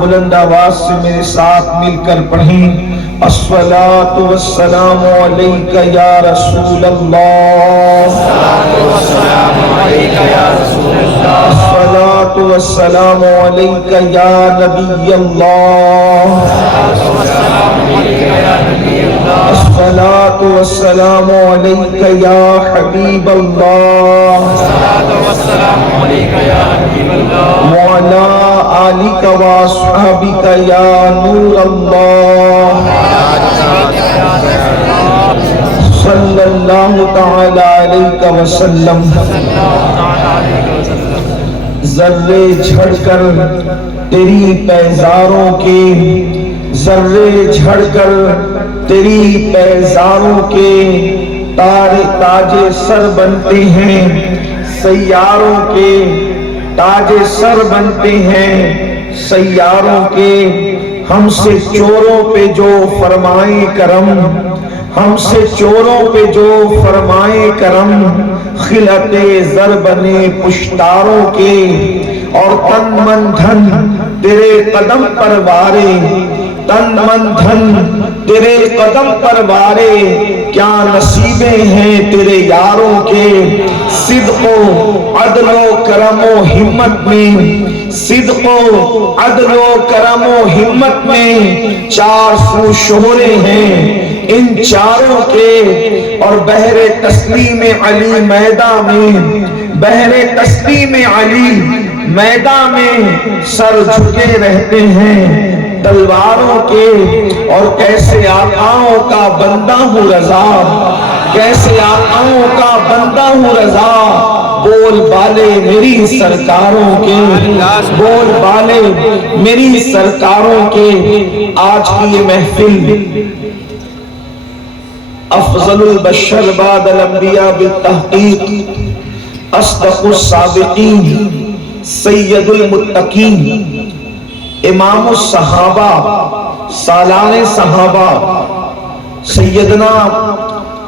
بلند آواز سے میرے ساتھ مل کر پڑھیں، الصلاۃ والسلام علیک یا رسول اللہ، الصلاۃ والسلام علیک یا نبی اللہ، الصلاۃ والسلام علیک یا حبیب اللہ، وعلی آلک واصحابک یا نور اللہ، صلی اللہ تعالی علیہ وسلم۔ ذرے جھڑ کر تیری پیزاروں کے، ذرے جھڑ کر تیری پیزاروں کے تاج سر بنتے ہیں، سیاروں کے تاج سر بنتے ہیں، سیاروں کے۔ ہم سے چوروں پہ جو فرمائے کرم، ہم سے چوروں پہ جو فرمائے کرم، خلعت زر بنے پشتاروں کے، اور تن من دھن تیرے قدم پر وارے، تن من دھن تیرے قدم پر وارے، کیا نصیبیں ہیں تیرے یاروں کے۔ صدق و عدل و کرم و ہمت میں، صدق و عدل و کرم و ہمت میں، چار سو شہرے ہیں ان چاروں کے، اور بحر تسلیم علی میدان میں، بحر تسلیم علی میدان میں سر جھکے رہتے ہیں تلواروں کے۔ اور کیسے آقاؤں کا بندہ ہوں رضا، کیسے آقاؤں کا بندہ ہوں رضا، بول بالے میری سرکاروں کے، بول بالے میری سرکاروں کے۔ آج کی یہ محفل افضل البشر بعد الانبیاء بالتحقیق، اصدق السابقین، سید المتقین، امام الصحابہ، سالار صحابہ، سیدنا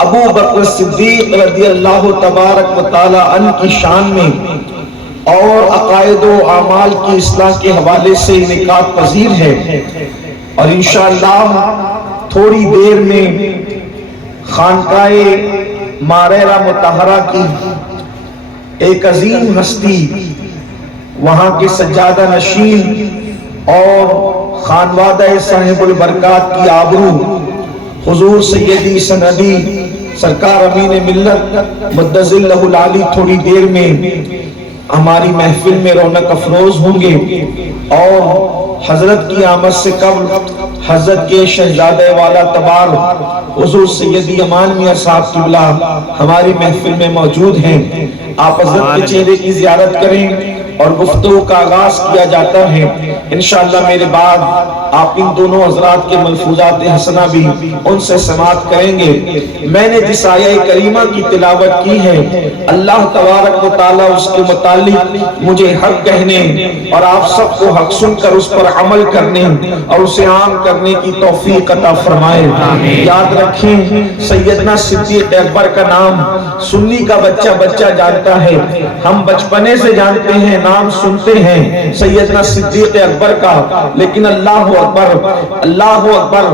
ابو بکر صدیق رضی اللہ تبارک و تعالی عنہ کی شان میں اور عقائد و اعمال کی اصلاح کے حوالے سے انعقاد پذیر ہے۔ اور انشاءاللہ تھوڑی دیر میں خانقاہ ماریرہ مطہرہ کی ایک عظیم ہستی، وہاں کے سجادہ نشین اور خانوادہ صاحب البرکات کی آبرو، حضور سیدی سندی سرکار امین ملت مدظ اللہ العالی تھوڑی دیر میں ہماری محفل میں رونق افروز ہوں گے۔ اور حضرت کی آمد سے قبل حضرت کے شہزادہ والا تبار حضور سیدی امان میاں صاحب قبلہ ہماری محفل میں موجود ہیں۔ آپ حضرت کے چہرے کی زیارت کریں اور گفتگو کا آغاز کیا جاتا ہے۔ انشاءاللہ میرے بعد آپ ان دونوں حضرات کے ملفوظات حسنہ بھی ان سے سماعت کریں گے۔ میں نے جس آیہ کریمہ کی تلاوت کی ہے، اللہ تبارک و تعالی اس کے متعلق مجھے حق کہنے اور آپ سب کو حق سن کر اس پر عمل کرنے اور اسے عام کرنے کی توفیق عطا فرمائے۔ یاد رکھیں، سیدنا صدیق اکبر کا نام سنی کا بچہ بچہ جانتا ہے، ہم بچپنے سے جانتے ہیں، نام سنتے ہیں سیدنا صدیق اکبر کا، لیکن اللہ اکبر، اللہ اکبر،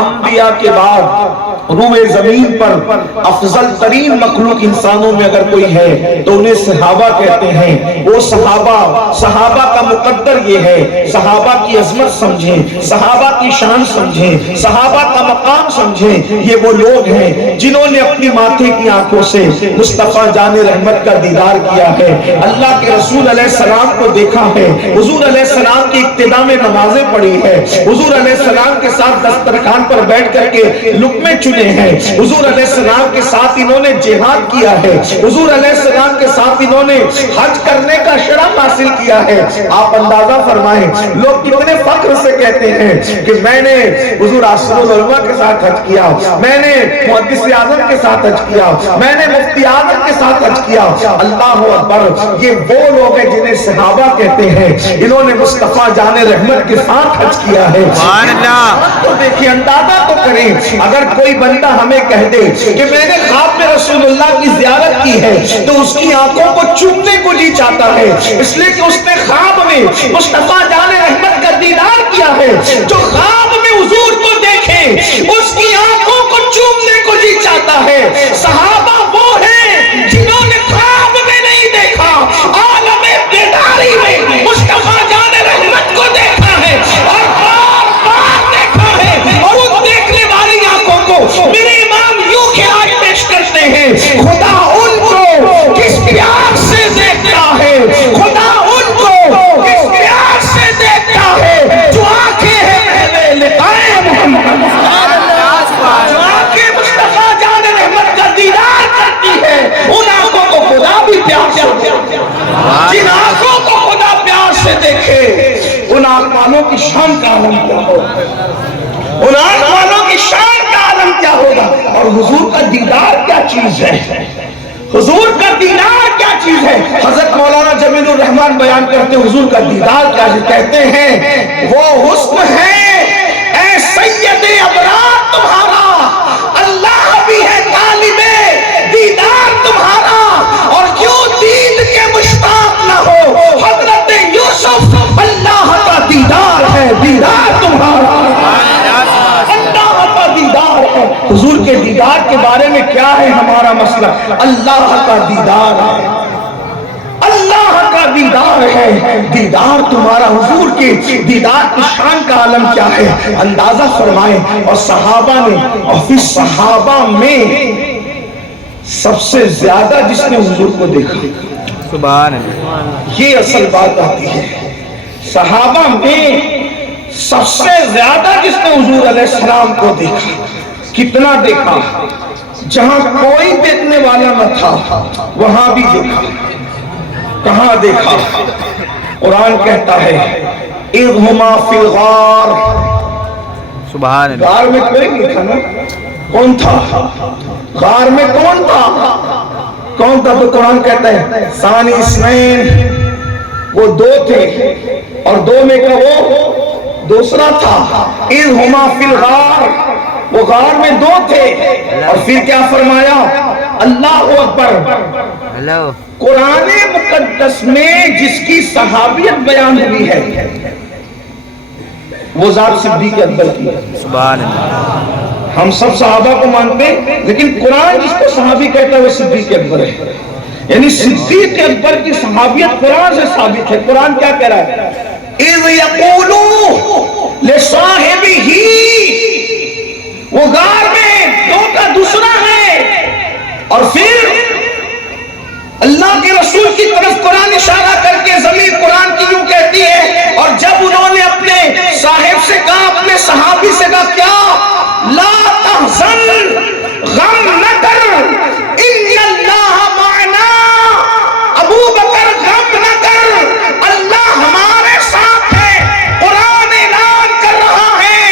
انبیاء کے بعد روئے زمین پر افضل ترین مخلوق انسانوں میں اگر کوئی ہے تو انہیں صحابہ کہتے ہیں۔ وہ صحابہ کا مقدر یہ ہے، صحابہ کی عظمت سمجھیں، صحابہ کی شان سمجھیں، صحابہ کا مقام سمجھیں۔ یہ وہ لوگ ہیں جنہوں نے اپنی ماتھے کی آنکھوں سے مصطفیٰ جان رحمت کا دیدار کیا ہے، اللہ کے رسول علیہ السلام کو دیکھا ہے، حضور علیہ السلام کی ابتدا میں نمازیں پڑھی ہے، حضور علیہ السلام کے ساتھ دسترخوان پر بیٹھ کر کے لقمے چنے ہیں، حضور علیہ السلام کے ساتھ انہوں نے جہاد کیا ہے، حضور علیہ السلام کے ساتھ انہوں نے حج کرنے کا شرف حاصل کیا ہے۔ آپ اندازہ فرمائیں لوگ کتنے فخر سے کہتے ہیں کہ میں نے حضور عاصم العلماء کے ساتھ حج کیا، میں نے محدث اعظم کے ساتھ حج کیا، میں نے مفتی اعظم کے ساتھ حج کیا۔ اللہ اکبر، یہ وہ لوگ ہیں جنہیں صحابہ کہتے ہیں، انہوں نے مصطفیٰ جان رحمت کے ساتھ حج کیا ہے۔ تو دیکھیں، اندازہ تو کریں، اگر کوئی بندہ ہمیں کہہ دے کہ میں نے خواب میں رسول اللہ کی زیارت کی ہے تو اس کی آنکھوں کو چومنے کو جی چاہتا ہے، اس لیے کہ اس نے خواب میں مصطفیٰ جان رحمت کا دیدار ہے. جو خواب میں حضور کو دیکھے اس کی آنکھوں کو چومنے کو جی چاہتا ہے. صحابہ وہ ہیں جنہوں نے خواب میں نہیں دیکھا، عالم بیداری میں مصطفیٰ جان رحمت کو دیکھا ہے اور بار بار دیکھا ہے. اور ان دیکھنے والی آنکھوں کو میرے امام یوں خیال پیش کرتے ہیں، خدا ان کو کس پیار سے دیکھتا ہے، خدا ان کو کس پیار سے دیکھتا ہے جو آنکھیں ہیں پہلے لقائے محمد، جو آنکھیں مصطفیٰ جان رحمت کا دیدار کرتی ہے. ان آنکھوں کو خدا بھی پیار سے دیکھتا ہے. جن آنکھوں کو خدا پیار سے دیکھے ان آنکھ والوں کی شان کا عالم کیا ہوگا، ان آنکھ والوں کی شان کا عالم کیا ہوگا. اور حضور کا دیدار کیا چیز ہے، حضور کا دیدار کیا چیز ہے. حضرت مولانا جمیل الرحمن بیان کرتے ہیں حضور کا دیدار کیا ہے. کہتے ہیں وہ حسن ہے اے سید ابرار تمہارا، اللہ بھی ہے طالب دیدار تمہارا. اور کیوں دید کے مشتاق نہ ہو، حضرت یوسف اللہ کا دیدار ہے، دیدار تمہارا اللہ کا دیدار ہے. حضور کے دیدار کے بارے میں کیا ہے ہمارا مسئلہ؟ اللہ کا دیدار ہے، اللہ کا دیدار ہے. دیدار تمہارا، حضور کے دیدار کی شان کا عالم کیا ہے اندازہ فرمائیں. اور صحابہ نے، اور پھر صحابہ میں سب سے زیادہ جس نے حضور کو دیکھا، سبحان اللہ، یہ اصل بات آتی ہے. صحابہ میں سب سے زیادہ جس نے حضور علیہ السلام کو دیکھا، کتنا دیکھا؟ جہاں کوئی دیکھنے والا نہ تھا وہاں بھی دیکھا. کہاں دیکھا؟ قرآن کہتا ہے اِذْ هُمَا فِي الْغَارِ. سبحان اللہ. غار میں کوئی نہیں تھا نا، کون تھا غار میں؟ کون تھا؟ کون تھا؟ تو قرآن کہتا ہے ثانی اثنین، وہ دو تھے اور دو میں کا وہ دوسرا تھا. اِذْ هُمَا فِي الْغَارِ، وہ غار میں دو تھے. اور پھر کیا فرمایا؟ اللہ اکبر. ہلو. قرآن مقدس میں جس کی صحابیت بیان ہوئی ہے وہ ذات صدیق اکبر کی ہے. سبحان اللہ. ہم سب صحابہ کو مانتے ہیں لیکن قرآن جس کو صحابی کہتا ہے وہ صدیق اکبر ہے. یعنی صدیق اکبر کی صحابیت قرآن سے ثابت ہے. قرآن کیا کہہ رہا ہے؟ اِذْ يَقُولُ لِصَاحِبِهِ، وہ غار میں دو کا دوسرا ہے. اور پھر اللہ کے رسول کی طرف قرآن اشارہ کر کے زمین قرآن کی یوں کہتی ہے. اور جب انہوں نے اپنے صاحب سے کہا، اپنے صحابی سے کہا کیا؟ لا تحزن، غم نہ کر، ان اللہ معنا. ابو بکر غم نہ کر، اللہ ہمارے ساتھ ہے. قرآن اعلان کر رہا ہے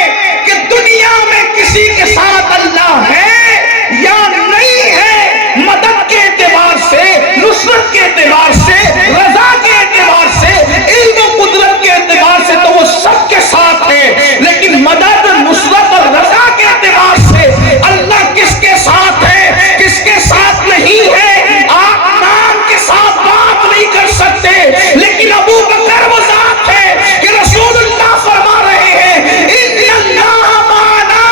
کہ دنیا میں کسی کے ساتھ اللہ ہے یا نہیں ہے، مدد کے اعتبار سے، نصرت کے اعتبار سے، رضا کے اعتبار سے، علم و قدرت کے اعتبار سے تو وہ سب کے ساتھ ہے. لیکن مدد، نصرت اور رضا کے اعتبار سے اللہ کس کے ساتھ ہے، کس کے ساتھ نہیں ہے، آپ نام کے ساتھ بات نہیں کر سکتے. لیکن ابو بکر وہ ذات ہے کہ رسول اللہ فرما رہے ہیں ان اللہ معنا،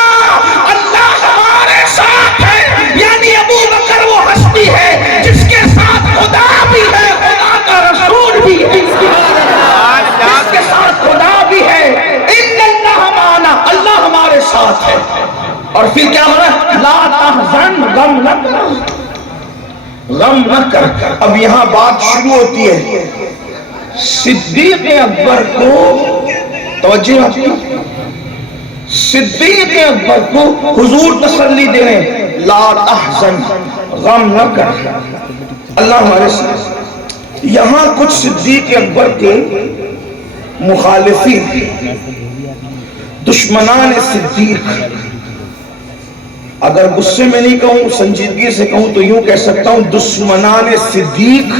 اللہ ہمارے ساتھ ہے. یعنی ابو بکر وہ ہستی ہے جس کے ساتھ خدا بھی ہے، خدا کا رسول بھی ہے، جس کے ساتھ خدا بھی ہے. ان اللہ معنا، اللہ ہمارے ساتھ ہے. اور پھر کیا ہو رہا ہے؟ لا تحزن، غم نہ کر، غم نہ کر. اب یہاں بات شروع ہوتی ہے. صدیق اکبر کو توجہ آتی ہے، صدیق اکبر کو حضور تسلی دے رہے ہیں لا تحزن، غم نہ کر، اللہ ہمارے ساتھ. یہاں کچھ صدیق اکبر کے مخالفین، دشمنان صدیق، اگر غصے میں نہیں کہوں، سنجیدگی سے کہوں تو یوں کہہ سکتا ہوں دشمنان صدیق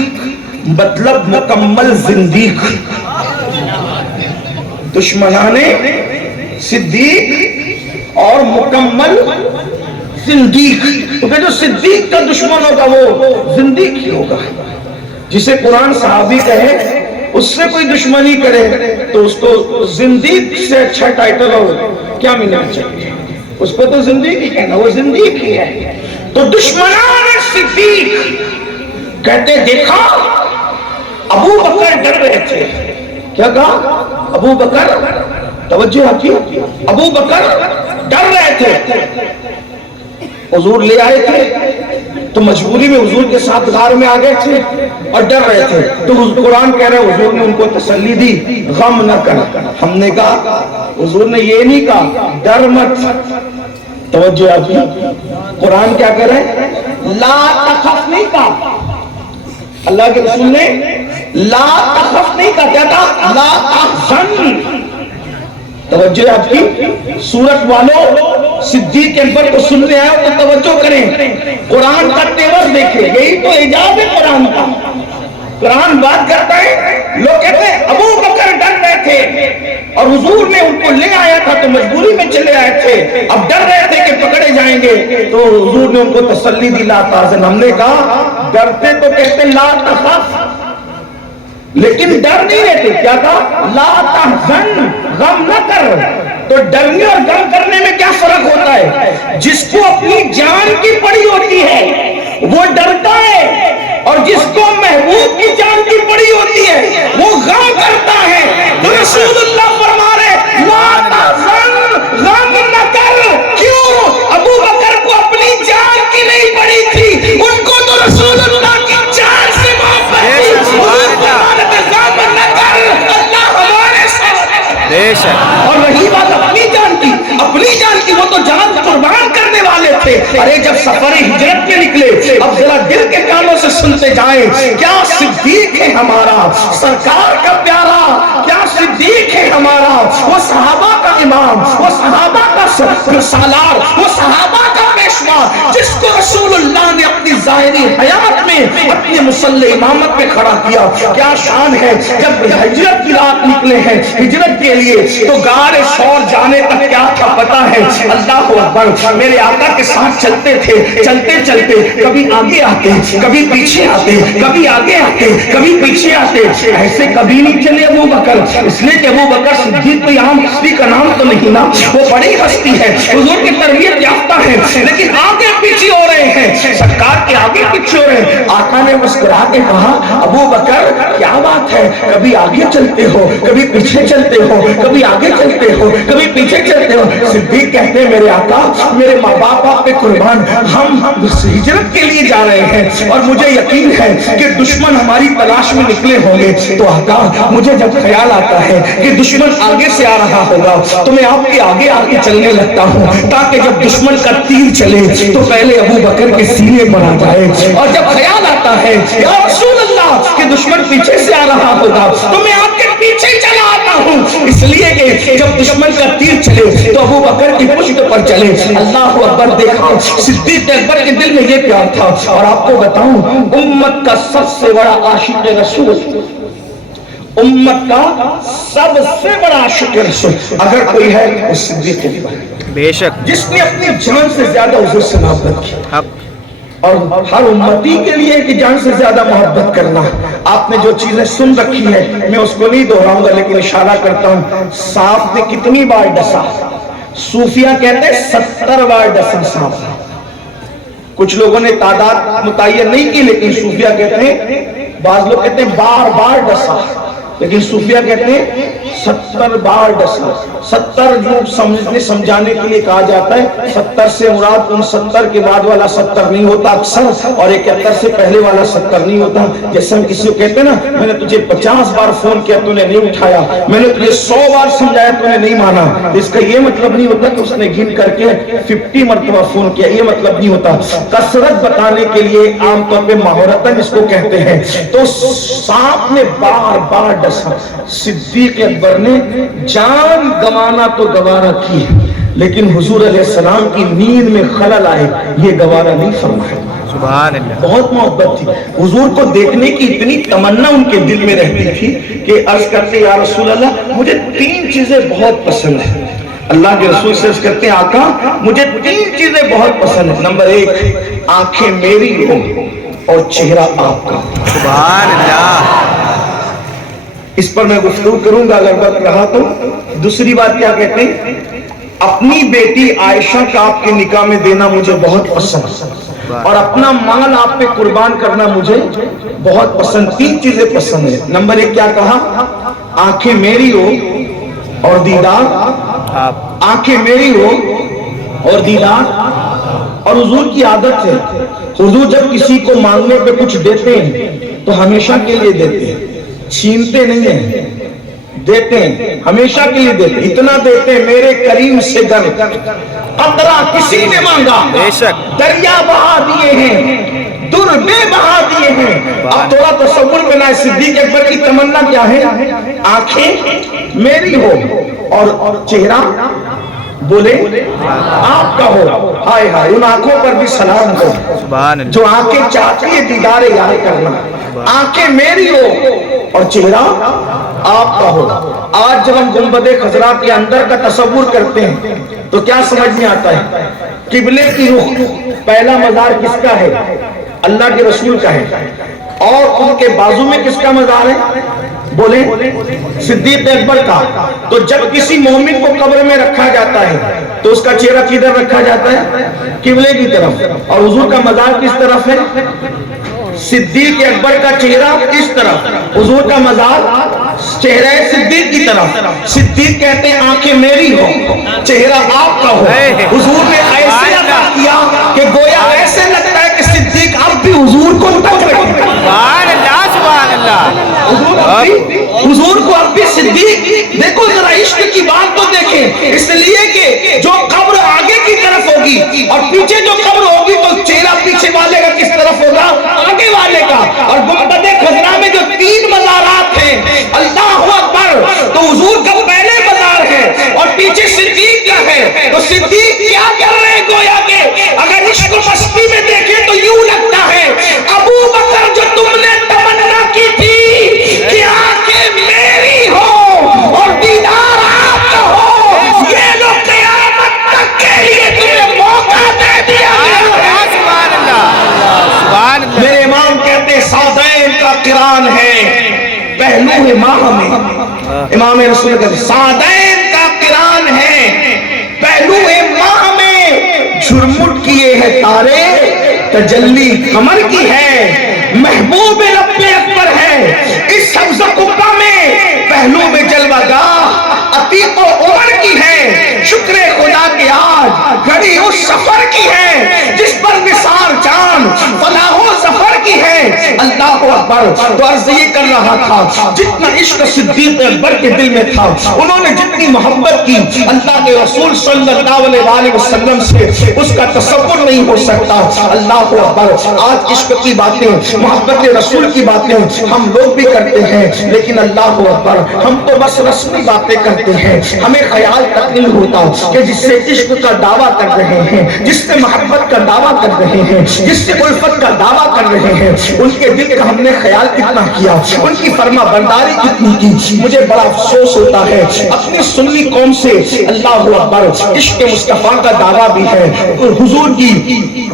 مطلب مکمل زندیق. دشمنان صدیق اور مکمل زندیق. کیونکہ جو صدیق کا دشمن ہوگا وہ زندیق ہی ہوگا. جسے قرآن صحابی کہے اس سے کوئی دشمنی کرے تو اس کو زندیق سے اچھا ٹائٹل ہو کیا ملنا چاہیے؟ اس کو تو زندیق ہی کہنا، وہ زندیق ہی ہے۔ تو دشمنان صدیق کہتے دیکھا ابو بکر ڈر رہے تھے۔ کیا کہا؟ ابو بکر، توجہ آپ کی، ابو بکر ڈر رہے تھے۔ حضور لے آئے تھے تو مجبوری میں حضور کے ساتھ غار میں آ گئے تھے اور ڈر رہے تھے، تو قرآن کہہ رہے حضور نے ان کو تسلی دی، غم نہ کر۔ ہم نے کہا حضور نے یہ نہیں کہا ڈر مت، توجہ آپ کی، قرآن کیا کہہ رہے ہیں؟ لا تخف نہیں کہا، اللہ کے رسول نے لا تخف نہیں کہا، کیا کہا؟ لا تحزن۔ توجہ آپ کی، سورت والوں صدیق اکبر کو سننے آئے تو توجہ کریں، قرآن کا تیور دیکھیں، یہی تو اعجاز ہے قرآن کا۔ قرآن بات کرتا ہے، لوگ کہتے ہیں ابو بکر ڈر رہے تھے اور حضور نے ان کو لے آیا تھا تو مجبوری میں چلے آئے تھے، اب ڈر رہے تھے کہ پکڑے جائیں گے، تو حضور نے ان کو تسلی دی لا تحزن۔ ہم نے کہا ڈرتے تو کہتے لا تخف، لیکن ڈر نہیں رہتے، کیا کہا؟ لا تحزن، غم نہ کر۔ تو ڈرنے اور غم کرنے میں کیا فرق ہوتا ہے؟ جس کو اپنی جان کی پڑی ہوتی ہے وہ ڈرتا ہے، اور جس کو محبوب کی جان کی پڑی ہوتی ہے وہ غم کرتا ہے۔ تو رسول اللہ فرما رہے لا تحزن، غم نہ کر۔ کیوں؟ ابو بکر کو اپنی جان کی نہیں پڑی تھی، ان کو تو رسول اللہ کی جان سے محبت تھی۔ اور رہی بات اپنی جان کی، اپنی جان کی، وہ تو جان قربان کرنے والے تھے۔ ارے جب سفر ہجرت میں نکلے، اب ذرا دل کے کانوں سے سنتے جائیں، کیا صدیق ہے ہمارا سرکار کا پیارا، کیا صدیق ہے ہمارا وہ صحابہ کا امام، وہ صحابہ کا سالار، وہ صحابہ کا پیشوا، جس کو رسول اللہ نے اپنی ظاہری حیات میں اپنے مصلی امامت میں کھڑا کیا۔ کیا شان ہے، جب ہجرت کی رات نکلے ہیں ہجرت کے لیے تو غار ثور جانے تک کیا تھا پتا ہے؟ اللہ اکبر، میرے آقا کے ساتھ چلتے تھے، چلتے چلتے کبھی آگے آتے، کبھی پیچھے آتے، کبھی آگے آتے، کبھی پیچھے آتے، ایسے کبھی نہیں چلے ابو بکر، اس لیے کہ ابو بکر صدیق کوئی عام ہستی کا نام تو نہیں نا، وہ بڑی ہستی ہے، حضور کی تربیت یافتہ ہے، لیکن آگے پیچھے ہو رہے ہیں، سرکار کے آگے پیچھے ہو رہے ہیں۔ آقا نے مسکرا کے کہا ابو بکر کیا بات ہے، کبھی آگے چلتے ہو، کبھی پیچھے چلتے ہو، کبھی آگے چلتے ہو، کبھی پیچھے چلتے ہو۔ صدیق کہتے ہیں میرے آقا، میرے ماں باپ آپ پہ قربان، ہم ہجرت کے لیے جا رہے ہیں اور مجھے یقین ہے کہ دشمن ہماری تلاش میں نکلے ہوں گے، تو آقا مجھے جب خیال آتا ہے کہ دشمن آگے سے آ رہا ہوگا تو میں آپ کے آگے آگے چلنے لگتا ہوں، تاکہ جب دشمن کا تیر چلے تو پہلے ابو بکر کے سینے پر آ جائے، اور جب خیال آتا ہے یا رسول اللہ کہ دشمن پیچھے سے آ رہا ہوگا تو میں آپ کے پیچھے چلا آتا ہوں، اس لیے کہ جب دشمن کا تیر چلے تو ابو بکر کی پشت پر چلے۔ اللہ اکبر، دیکھا صدیق اکبر کے دل میں یہ پیار تھا۔ اور آپ کو بتاؤں، امت کا سب سے بڑا عاشق رسول، امت کا سب سے بڑا عاشق رسول اگر کوئی ہے وہ صدیق اکبر، بے شک، جس نے اپنی جان سے زیادہ حضور سے محبت کی، اور ہر امتی کے لیے کہ جان سے زیادہ محبت کرنا۔ آپ نے جو چیزیں سن رکھی ہے میں اس کو نہیں دہراؤں گا، لیکن اشارہ کرتا ہوں، سانپ نے کتنی بار ڈسا؟ صوفیہ کہتے ہیں 70 بار ڈسا سانپ۔ کچھ لوگوں نے تعداد متعین نہیں کی، لیکن صوفیہ کہتے ہیں، بعض لوگ کہتے ہیں بار بار ڈسا، لیکن صوفیہ کہتے ہیں 70 بار ڈسا۔ 70 جو سمجھانے کے لیے کہا جاتا ہے، 70 سے مراد ان 70 کے بعد والا 70 نہیں ہوتا اکثر، اور 71 سے پہلے والا 70 نہیں ہوتا۔ جیسے ہم کسی کو کہتے ہیں نا، میں نے تجھے 50 بار فون کیا تو نے نہیں اٹھایا، میں نے تجھے 100 بار سمجھایا تو نے نہیں مانا، اس کا یہ مطلب نہیں ہوتا کہ اس نے گن کر کے 50 مرتبہ فون کیا، یہ مطلب نہیں ہوتا۔ کثرت بتانے کے لیے عام طور پہ مہارتن اس کو کہتے ہیں۔ تو سانپ نے بار بار ڈسا، صدیق اکبر نے جان گوانا تو گوارا کی، لیکن حضور علیہ السلام کی نیند میں خلل آئے یہ گوارا نہیں فرمایا۔ سبحان اللہ، بہت محبت تھی، حضور کو دیکھنے کی اتنی تمنا ان کے دل میں رہتی تھی کہ عرض کرتے یا رسول اللہ مجھے 3 چیزیں بہت پسند ہیں۔ اللہ کے رسول سے عرض کرتے ہیں آقا مجھے 3 چیزیں بہت پسند ہیں۔ نمبر 1 آنکھیں میری ہوں اور چہرہ آپ کا۔ سبحان اللہ، اس پر میں گفتگو کروں گا اگر وقت رہا تو. دوسری بات کیا کہتے ہیں؟ اپنی بیٹی عائشہ کا آپ کے نکاح میں دینا مجھے بہت پسند اور اپنا مال آپ پہ قربان کرنا مجھے بہت پسند. 3 چیزیں پسند ہیں. نمبر 1 کیا کہا؟ آنکھیں میری ہو اور دیدار آپ. آنکھیں میری ہو اور دیدار. اور حضور کی عادت ہے, حضور جب کسی کو مانگنے پہ کچھ دیتے ہیں تو ہمیشہ کے لیے دیتے ہیں, چھینتے نہیں ہیں, دیتے ہیں, ہمیشہ کے لیے دیتے ہیں. اتنا دیتے ہیں میرے کریم سے گر قطرہ کسی نے مانگا دریا بہا دیے ہیں, در بے بہا دیے ہیں. اب تھوڑا تصور بنائے, صدیق اکبر کی تمنا کیا ہے؟ آنکھیں میری ہو اور چہرہ بولے آپ کا ہو. ہائے ہائے, ان آنکھوں پر بھی سلام ہو جو آنکھیں چاہتی ہے دیدار یار کرنا. آنکھیں میری ہو اور چہرہ آپ کا ہو. آج جب ہم گنبد خضرا کے اندر کا تصور کرتے ہیں تو کیا سمجھ میں آتا ہے؟ قبلے کی رخ, پہلا مزار کس کا ہے؟ اللہ کے رسول کا ہے. اور ان کے بازو میں کس کا مزار ہے؟ بولے صدیق اکبر کا. تو جب کسی مومن کو قبر میں رکھا جاتا ہے تو اس کا چہرہ کدھر رکھا جاتا ہے؟ قبلے کی طرف. اور حضور کا مزار کس طرف ہے؟ صدیق اکبر کا چہرہ کس طرف, حضور کا مزار چہرہ صدیق کی طرف. صدیق کہتے ہیں آنکھیں میری ہو چہرہ آپ کا ہو. حضور نے ایسے عطا کیا کہ گویا ایسے لگتا ہے کہ صدیق اب بھی حضور کو تک رہے. حضور کو اب بھی صدیق. دیکھو ذرا عشق کی بات تو دیکھیں, اس لیے کہ جو قبر آگے کی طرف ہوگی اور پیچھے جو قبر ہوگی تو چہرہ پیچھے والے کا کس طرف ہوگا؟ آگے والے کا. اور گنبد خضرا میں جو 3 مزارات ہیں, اللہ اکبر, تو حضور کا پہلے مزار ہے اور پیچھے صدیق کا ہے. تو صدیق کیا کر رہے ہیں؟ گویا کہ اگر عشق مستی میں دیکھیں تو یوں لگتا ہے ابو بکر جو تم نے تمنا کی تھی کہ آنکھیں میری ہو اور دیدار آپ کا ہو, یہ لو قیامت تک کے لیے تمہیں موقع دے دیا گیا ہے. سبحان اللہ. میرے امام کہتے ہیں سعدین کا قران ہے پہلو ہے ماہ میں. امام رسول کہتے ہیں سعدین کا قران ہے پہلو ہے ماہ میں, جھرمٹ کیے ہیں تارے تجلی قمر کی ہے, محبوب رب اکبر ہے اس سبز قبہ میں, پہلو میں جلوہ گاہ عتیق و عمر کی ہے, شکر خدا کے آج گھڑی اس سفر کی ہے جس پر نثار جان فلاح و ظفر کی ہے. اللہ اکبر. تو عرض یہ کر رہا تھا جتنا عشق صدیق اکبر کے دل میں تھا, انہوں نے جتنی محبت کی اللہ کے رسول صلی اللہ علیہ وسلم سے, اس کا تصور نہیں ہو سکتا. اللہ اکبر. آج عشق کی باتیں, محبت رسول کی باتیں ہم لوگ بھی کرتے ہیں, لیکن اللہ اکبر ہم تو بس رسمی باتیں کرتے ہیں. ہمیں خیال تک نہیں ہوتا کہ جس سے عشق کا دعویٰ کر رہے ہیں, جس سے محبت کا دعویٰ کر رہے ہیں, جس سے الفت کا دعویٰ کر رہے ہیں, ان کے دل کا ہم نے خیال کتنا کیا, ان کی فرما برداری کتنی کی. مجھے بڑا افسوس ہوتا ہے اپنی سنی قوم سے. اللہ اکبر. عشق مصطفیٰ کا دعویٰ بھی ہے, حضور کی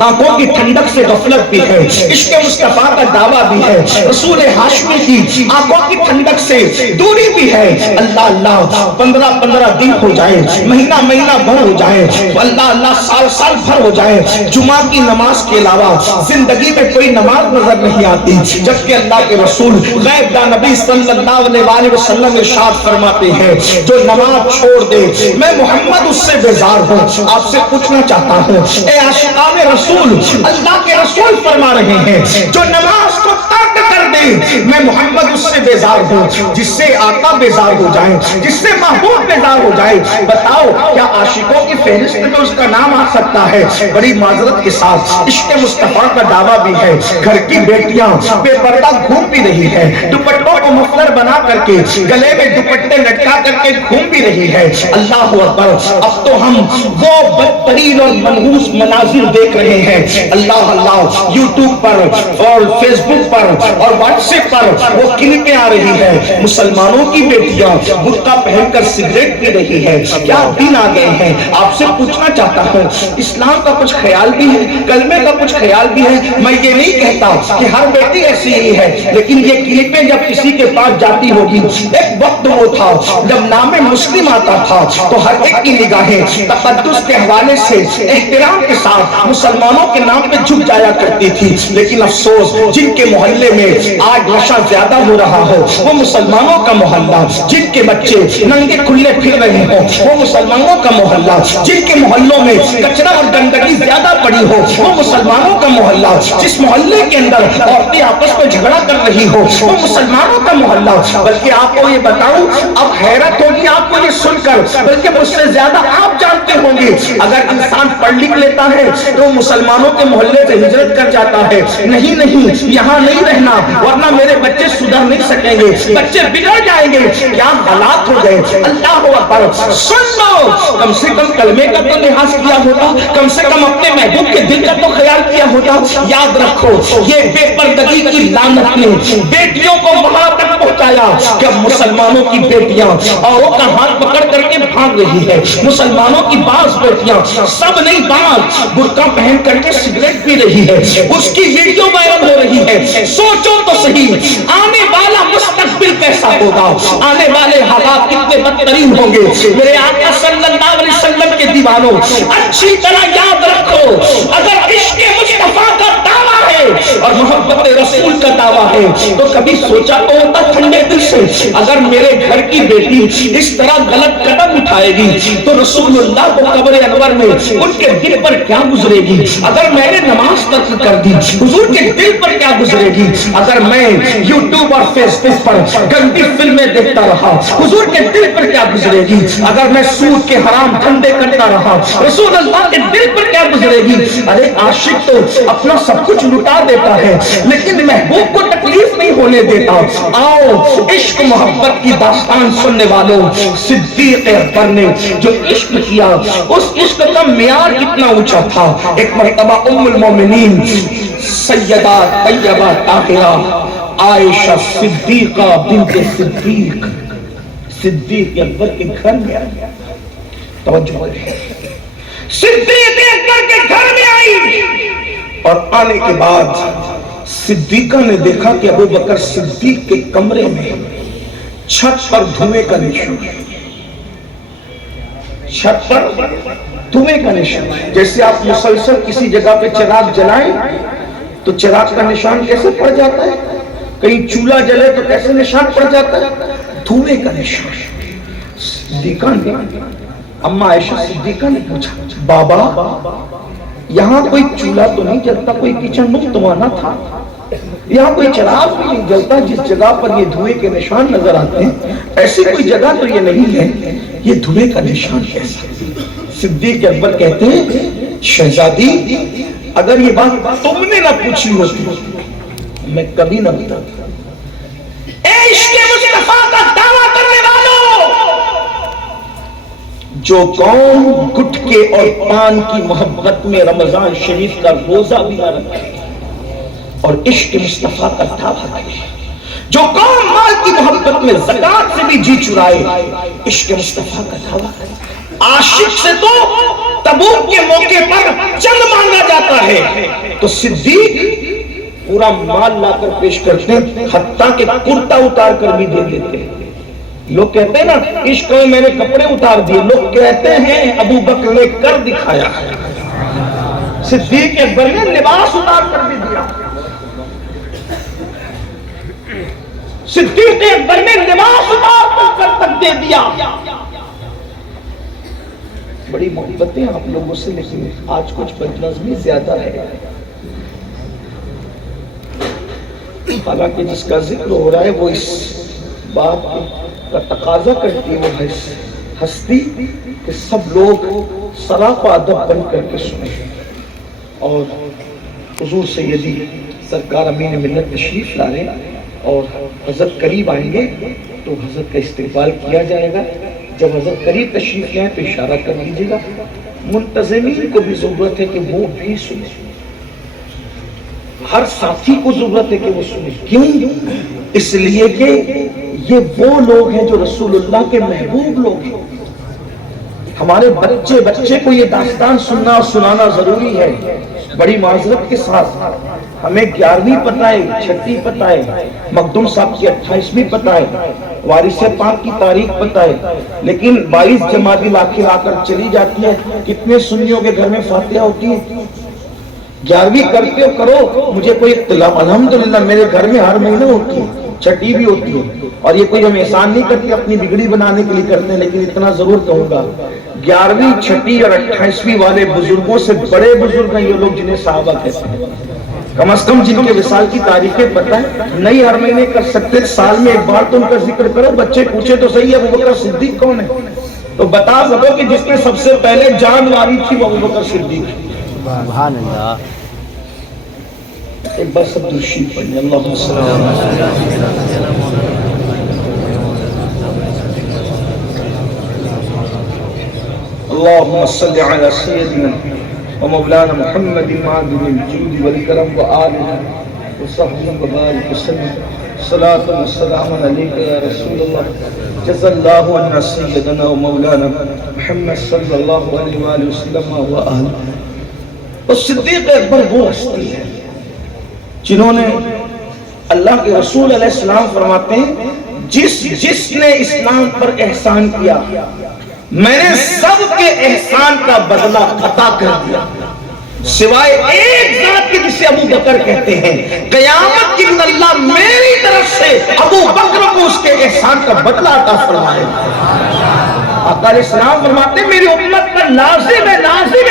آنکھوں کی ٹھنڈک سے غفلت بھی ہے. عشق مصطفیٰ کا دعویٰ بھی ہے, رسول ہاشمی کی آنکھوں کی ٹھنڈک سے دوری بھی ہے. اللہ اللہ 15 دن ہو جائے, مہینہ بھر ہو جائے, اللہ سال بھر ہو جائے, جمعہ کی نماز کے علاوہ زندگی میں کوئی نماز نظر نہیں آتی, جبکہ اللہ کے رسول غیب دا نبی صلی اللہ علیہ وسلم ارشاد فرماتے ہیں جو نماز چھوڑ دے میں محمد اس سے بیزار ہوں. آپ سے پوچھنا چاہتا ہوں اے عاشقان رسول, اللہ کے رسول فرما رہے ہیں جو نماز کو ترک کر دے میں محمد اس سے بیزار ہوں. جس سے آقا بیزار ہو جائے, جس سے محبوب بیزار ہو جائے, بتاؤ کیا عاشقوں کی فہرست میں اس کا نام آ سکتا ہے؟ بڑی معذرت کے ساتھ عشق مصطفیٰ کا دعویٰ بھی ہے. گھر کی بیٹیاں بے پردہ گھوم بھی رہی ہے, دوپٹوں کو مفلر بنا کر کے گلے میں دوپٹے لٹکا کر کے گھوم بھی رہی ہے. اللہ اکبر. اب تو ہم وہ بدترین اور منحوس مناظر دیکھ رہے ہیں. اللہ یوٹیوب پر اور فیس بک پر اور واٹس ایپ پر وہ کلپیں آ رہی ہیں، مسلمانوں کی بیٹیاں برقع پہن کر سگریٹ پی رہی ہے. کیا دن آ گئے ہیں. آپ سے پوچھنا چاہتا ہوں، اسلام کا کچھ خیال بھی ہے، کلمے کا کچھ خیال بھی ہے. میں یہ نہیں کہتا کہ ہر بیٹی ایسی ہی ہے، لیکن یہ کلپیں جب کسی کے پاس جاتی ہوگی، ایک وقت وہ تھا جب نام مسلم آتا تھا تو ہر ایک کی نگاہیں تقدس کے حوالے سے احترام کے ساتھ مسلمانوں کے نام پہ جھک جایا کرتی تھی. لیکن افسوس، جن کے محلے میں آج نشہ زیادہ ہو رہا ہو وہ مسلمانوں کا محلہ، جن کے بچے ننگے کھلے پھر رہے ہوں وہ مسلمانوں کا محلہ، جن کے محلوں میں کچرا اور گندگی زیادہ پڑی ہو وہ مسلمانوں کا محلہ، جس محلے کے اندر عورتیں آپس میں جھگڑا کر رہی ہو وہ مسلمانوں کا محلہ. بلکہ آپ کو یہ بتاؤں، اب حیرت ہوگی آپ کو یہ سن کر، بلکہ مجھ سے زیادہ آپ جانتے ہوں گے، اگر انسان پڑھ لکھ لیتا ہے تو مسلمانوں کے محلے سے ہجرت کر جاتا ہے. نہیں یہاں نہیں رہنا ورنہ میرے بچے سدھر نہیں سکیں گے، بچے بگڑ جائیں گے. کیا حالات ہو گئے. اللہ اکبر. سن لو، کم سے کم کلمے کا تو لحاظ کیا ہوتا، کم سے کم اپنے محبوب کے دل کا تو خیال کیا ہوتا. یاد رکھو، یہ بے پردگی کی لعنت نے بیٹیوں کو وہاں تک پہنچایا کہ مسلمانوں کی بیٹیاں اوروں کا ہاتھ پکڑ کر کے بھاگ رہی ہے. مسلمانوں کی بعض بیٹیاں، سب نہیں بعض، برقع پہن کر کے سگریٹ پی رہی ہے، اس کی ویڈیو وائرل ہو رہی ہے. سوچو تو صحیح، آنے والا مستقبل کیسا ہوگا، آنے والے حالات کتنے بدترین ہوں گے. میرے آقا صلی اللہ علیہ وسلم کے دیوانوں، اچھی طرح یاد رکھو، اگر عشق مصطفیٰ کا دعویٰ ہے اور محبت رسول کا دعویٰ ہے تو کبھی سوچا تو ہوتا ٹھنڈے دل سے، اگر میرے گھر کی بیٹی اس طرح غلط قدم اٹھائے گی تو رسول اللہ کو قبر انور میں ان کے دل پر کیا گزرے گی. اگر میں نے نماز ترک کر دی، حضور کے دل پر کیا گزرے گی. اگر میں یوٹیوب اور فیس بک پر گندی فلمیں دیکھتا رہا، حضور کے دل پر کیا گزرے گی. اگر میں سود کے حرام دھندے کرتا رہا، رسول اللہ کے دل پر کیا گزرے گی. ارے عاشق تو اپنا سب کچھ لٹا دیتا ہے لیکن محبوب کو تکلیف نہیں ہونے دیتا. آؤ عشق محبت کی داستان سننے والوں، صدیق اکبر نے جو عشق کیا، اس عشق کا معیار کتنا اونچا تھا. ایک مرتبہ ام المومنین سیدہ طیبہ طاہرہ عائشہ صدیقہ بنت صدیق، صدیق اکبر کے گھر میں آئی. توجہ ہے، صدیق اکبر کے گھر میں آئی اور آنے کے بعد صدیقہ نے دیکھا کہ ابو بکر صدیق کے کمرے میں چھت پر دھوئے کا نشان ہے. چھت پر دھوئے کا نشان ہے. جیسے آپ مسلسل کسی جگہ پہ چراغ جلائیں تو چراغ کا نشان کیسے پڑ جاتا ہے، کہیں چولہا جلے تو کیسے نشان پڑ جاتا ہے، دھوئے کا نشان. صدیقہ نے، اما عائشہ صدیقہ نے پوچھا، بابا یہاں کوئی چولہا تو نہیں جلتا، کوئی کچن نہ تھا، یہاں کوئی چراغ بھی نہیں جلتا، جس جگہ پر یہ دھوئے کے نشان نظر آتے ہیں ایسی کوئی جگہ تو یہ نہیں ہے، یہ دھوئے کا نشان کیسا. صدیق اکبر کہتے ہیں، شہزادی اگر یہ بات تم نے نہ پوچھی ہوتی میں کبھی نہ بتاتا. عشق مصطفیٰ کا دعویٰ کرنے والوں، جو قوم گٹکے اور پان کی محبت میں رمضان شریف کا روزہ بھی نہ رکھے اور عشق مصطفیٰ کا دعویٰ کرے، جو قوم مال کی محبت میں زکات سے بھی جی چرائے، عشق مصطفیٰ کا دعویٰ کرے. عاشق سے تو تبوک کے موقع پر چند مانگا جاتا ہے تو صدیق پورا مال لا کر پیش کرتے ہیں، حتیٰ کہ کرتا اتار کر بھی دے دیتے ہیں. لوگ کہتے ہیں نا عشق میں میں نے کپڑے اتار دیے، لوگ کہتے ہیں ابو بکر نے کر دکھایا. صدیق اکبر نے لباس اتار کر بھی دیا. صدیق اکبر نے لباس اتار کر تک دے دیا. بڑی محبتیں آپ لوگوں سے، لیکن آج کچھ بدنظمی زیادہ ہے. حالانکہ جس کا ذکر ہو رہا ہے وہ اس بات کا تقاضا کرتی ہے، وہ ہستی کہ سب لوگ سراپا ادب بن کر کے سنیں. اور حضور سیدی سرکار امین ملت تشریف لا رہے اور حضرت قریب آئیں گے تو حضرت کا استقبال کیا جائے گا. جب حضرت قریب تشریف لائیں تو اشارہ کر دیجیے گا. منتظمین کو بھی ضرورت ہے کہ وہ بھی سنیں. ہر ساتھی کو ضرورت ہے کہ وہ سنے. کیوں؟ اس لیے کہ یہ وہ لوگ ہیں جو رسول اللہ کے محبوب لوگ ہیں. ہمارے بچے کو یہ داستان سننا اور سنانا ضروری ہے. بڑی معذرت کے ساتھ ہمیں 11ویں پتہ ہے، 6ٹھی پتہ ہے، مخدوم صاحب کی 28ویں پتہ ہے، وارث پاک کی تاریخ پتہ ہے، لیکن 22 جمادی آخر آ کر چلی جاتی ہے. کتنے سنیوں کے گھر میں فاتحہ ہوتی ہے؟ 11ویں کرتے ہو کرو، مجھے کوئی اختلاف الحمدللہ میرے گھر میں ہر مہینے ہوتی ہے، 6ٹھی بھی ہوتی ہے. اور یہ کوئی ہم احسان نہیں کرتے، اپنی بگڑی بنانے کے لیے کرتے ہیں. لیکن اتنا ضرور کہوں گا 11ویں 6ٹھی اور 28ویں والے بزرگوں سے بڑے بزرگ ہیں یہ لوگ جنہیں صحابہ کہتے ہیں. کم از کم جن کے وصال کی تاریخیں پتہ ہے. نہیں ہر مہینے کر سکتے، سال میں ایک بار تو ان کا ذکر کرو. بچے پوچھے تو صحیح ہے ابوبکر صدیق کون ہے؟ تو بتا سکو کہ جس نے سب سے پہلے جان ماری تھی وہ ابوبکر صدیق. سبحان اللہ. ایک بار سب درشی پڑھیں. اللہم صلی اللہ علیہ اللهم صل على سيدنا ومولانا محمد معدن الجود والكرم وآله وصحبه وبارك وسلم. صلاة والسلام عليك يا رسول الله. جزا الله عنا سيدنا ومولانا محمد صلی اللہ علیہ وآلہ وسلم وآلہ. اور صدیق اکبر وہ ہستی ہے جنہوں نے اللہ کے رسول علیہ السلام فرماتے ہیں جس نے اسلام پر احسان کیا میں نے سب کے احسان کا بدلہ عطا کر دیا سوائے ایک ذات کے جسے ابو بکر کہتے ہیں. قیامت کے دن اللہ میری طرف سے ابو بکر کو اس کے احسان کا بدلہ عطا فرمائے. آقا علیہ السلام فرماتے ہیں میری امت پر لازم ہے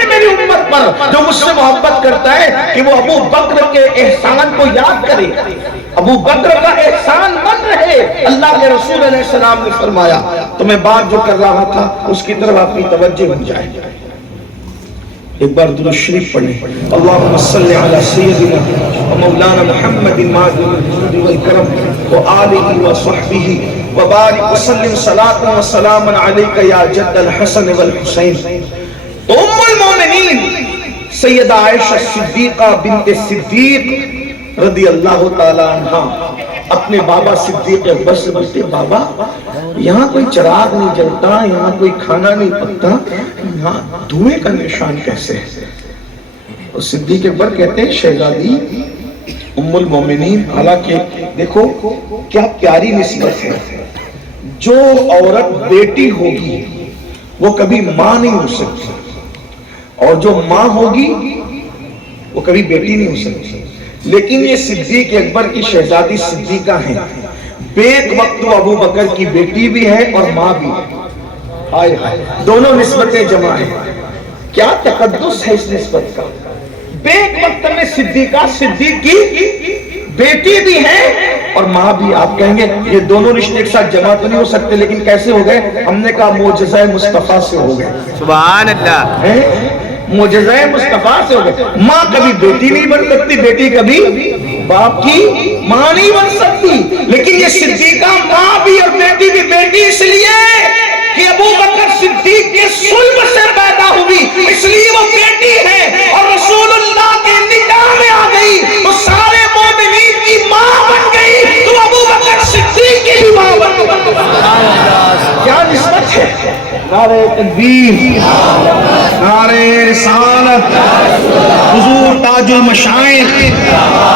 میری امت پر جو مجھ سے محبت کرتا ہے کہ وہ ابو بکر کے احسان کو یاد کرے، ابو بکر کا احسان من رہے. اللہ کے رسول علیہ السلام نے فرمایا. تو میں بات جو کر رہا تھا اس کی طرف آپ کی توجہ ہو جائے. ایک بار درود شریف پڑھیں. اللہم صلی علی سیدنا و مولانا محمد معدن الجود والکرم وآلہ وصحبہ وبارک وسلم. صلاۃ و سلام علیک یا جد الحسن والحسین. تو ام المومنین سیدہ عائشہ صدیقہ بنت صدیق رضی اللہ تعالی عنہ اپنے بابا صدیق اکبر سے بولتے بابا یہاں کوئی چراغ نہیں جلتا، یہاں کوئی کھانا نہیں پکتا، یہاں دھوئے کا نشان کیسے ہے؟ اور صدیق اکبر کہتے ہیں شہزادی ام المومنین. حالانکہ دیکھو کیا پیاری نسبت ہے. جو عورت بیٹی ہوگی وہ کبھی ماں نہیں ہو سکتی اور جو ماں ہوگی وہ کبھی بیٹی نہیں ہو سکتی. لیکن یہ صدیق اکبر کی شہزادی صدیقہ ہیں. بیک وقت وہ ابو بکر کی بیٹی بھی ہے اور ماں بھی ہے. دونوں نسبتیں جمع ہیں. کیا تقدس ہے اس نسبت کا. بیک وقت میں صدیقہ صدیق کی بیٹی بھی ہے اور ماں بھی. آپ کہیں گے یہ دونوں رشتے ایک ساتھ جمع تو نہیں ہو سکتے، لیکن کیسے ہو گئے؟ ہم نے کہا معجزہ مصطفیٰ سے ہو گئے. سبحان اللہ. معجزہ مصطفیٰ سے ہو گئے. ماں کبھی بیٹی نہیں بن سکتی، بیٹی کبھی باپ کی ماں نہیں بن سکتی. لیکن یہ صدیقہ ماں بھی اور بیٹی بھی. بیٹی اس لیے کہ ابو بکر صدیق کے صلب سے پیدا ہوئی، اس لیے وہ بیٹی ہے اور رسول اللہ کے نکاح میں آ گئی تو سارے مومنین کی ماں بن گئی، تو ابو بکر صدیق کی بھی ماں بن گئی. کیا نسبت ہے. نعرہ تکبیر، نعرہ رسالت. حضور تاج المشائخ،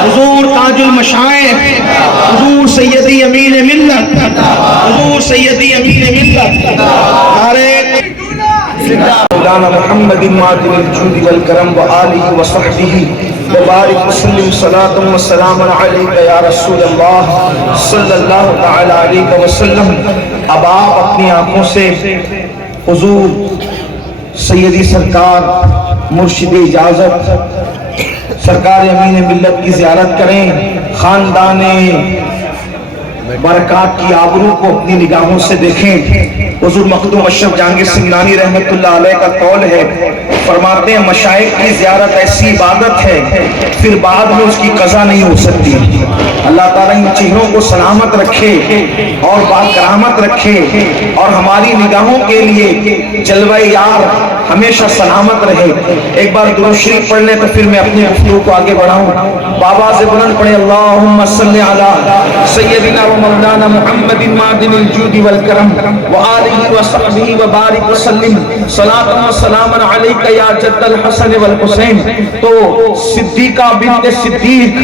حضور تاج المشائخ، حضور سیدی امین ملت، حضور سیدی امین ملت. نعرہ مولانا محمد معدن الجود والکرم وآلہ وصحبہ وبارک وسلم. صلاۃ و سلام علیک یا رسول اللہ صلی اللہ تعالی علیہ وسلم. اب آپ اپنی آنکھوں سے حضور سیدی سرکار مرشد اجازت سرکار امین ملت کی زیارت کریں. خاندان برکات کی آبرو کو اپنی نگاہوں سے دیکھیں. حضور مخدوم اشرف جہانگیر سنگھانی رحمت اللہ علیہ کا قول ہے، فرماتے ہیں مشائخ کی زیارت ایسی عبادت ہے پھر بعد میں اس کی قضا نہیں ہو سکتی. اللہ تعالیٰ ان چہروں کو سلامت رکھے اور باکرامت رکھے اور ہماری نگاہوں کے لیے جلوہ یار ہمیشہ سلامت رہے. ایک بار درود شریف پڑھ لیں تو پھر میں اپنی گفتگو کو آگے بڑھاؤں. بابا سے بلند پڑھے اللہم صلی علی سیدنا و مولانا محمد معدن الجود والکرم وآلہ وصحبہ وبارک وسلم صلاۃ و سلام علیک یا جد الحسن والحسین. تو صدیقہ بنت صدیق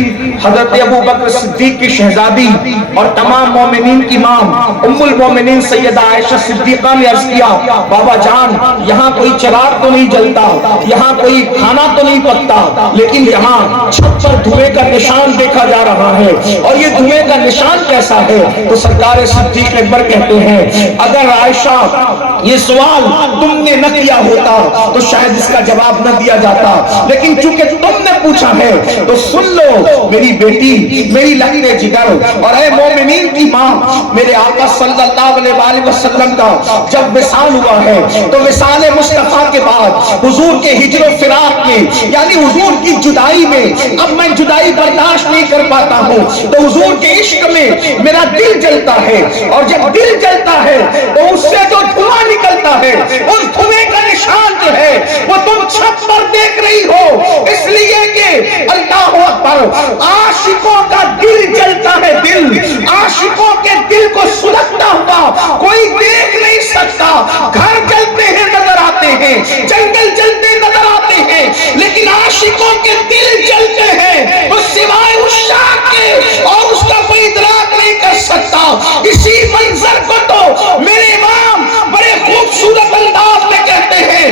حضرت ابو بکر صدیق کی شہزادی اور تمام مومنین کی ماں ام المومنین سیدہ عائشہ صدیقہ نے عرض کیا بابا جان یہاں کوئی چراغ تو نہیں جلتا, یہاں کوئی کھانا تو نہیں پکتا, لیکن یہاں چھت پر دھوئے کا نشان دیکھا جا رہا ہے. اور یہ دھوئے کا نشان کیسا ہے؟ تو سرکار صدیق اکبر کہتے ہیں اگر عائشہ یہ سوال تم نے نہ کیا ہوتا تو شاید اس کا جواب نہ دیا جاتا, لیکن چونکہ تم نے پوچھا ہے تو سن لو میری بیٹی, میری لہر جگر اور اے مومنین کی ماں. میرے آقا صلی اللہ علیہ وآلہ وسلم کا جب وصال ہوا ہے تو وصال مصطفیٰ کے بعد حضور کے ہجر و فراق میں یعنی حضور کی جدائی میں اب میں جدائی برداشت نہیں کر پاتا ہوں, تو حضور کے عشق میں میرا دل جلتا ہے, اور جب دل جلتا ہے تو اس سے جو دھواں نکلتا ہے اس دھویں کا نشان جو ہے وہ تم چھت پر دیکھ رہی ہو, اس لیے کہ اللہ اکبر عاشقوں کا دل جلتا ہے. دل عاشقوں کے دل کو سلگتا ہوا کوئی دیکھ نہیں سکتا. گھر جلتے ہیں نظر آتے ہیں, جنگل جلتے نظر آتے ہیں, لیکن عاشقوں کے دل جلتے ہیں تو سوائے اس شاک کے اور اس کا کوئی ادراک نہیں کر سکتا. اسی منظر کو تو میرے امام بڑے خوبصورت انداز میں کہتے ہیں